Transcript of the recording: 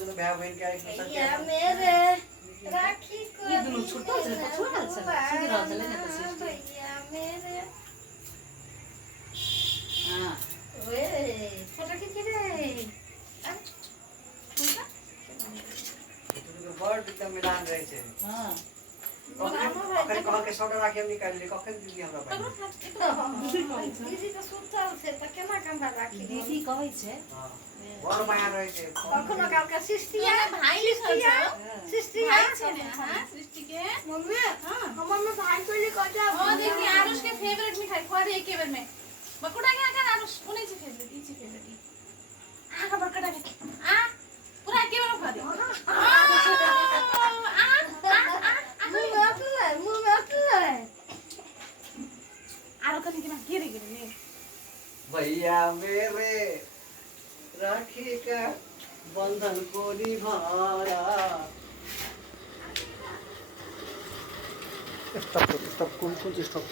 दोनों भाई बहन के एक दूसरे भैया के मेरे राखी को ये दोनों छोटो से पछुआ चल सीधे रह चले ना तो सृष्टि भैया मेरे हां वे फोटो खींच रे दोनों बर्ड एकदम मिलान रहे थे हां कखन कह के सोडा राखी हम निकाल ले कखन दीदी हमरा भाई दीदी तो सुतल छै त केना कमरा राखी दीदी कहै छै हां बड़ माया रहे थे कखनो काल के सिस्टिया भाई सिस्टिया सिस्टिया छै ने हां सृष्टि के मम्मी हमर में भाई को ले कजा ओ देखिए आरुष के फेवरेट मिठाई खा रही है एक बार में बकुड़ा के आकर आरुष उन्हीं से फेवरेट इची फेवरेट आ का बकुड़ा के आ पूरा एक बार खा दे मुंह में अटले आरो कनी के ना गिरे गिरे ने भैया मेरे राखी का बंधन को निभाया स्टॉप कौन स्टॉप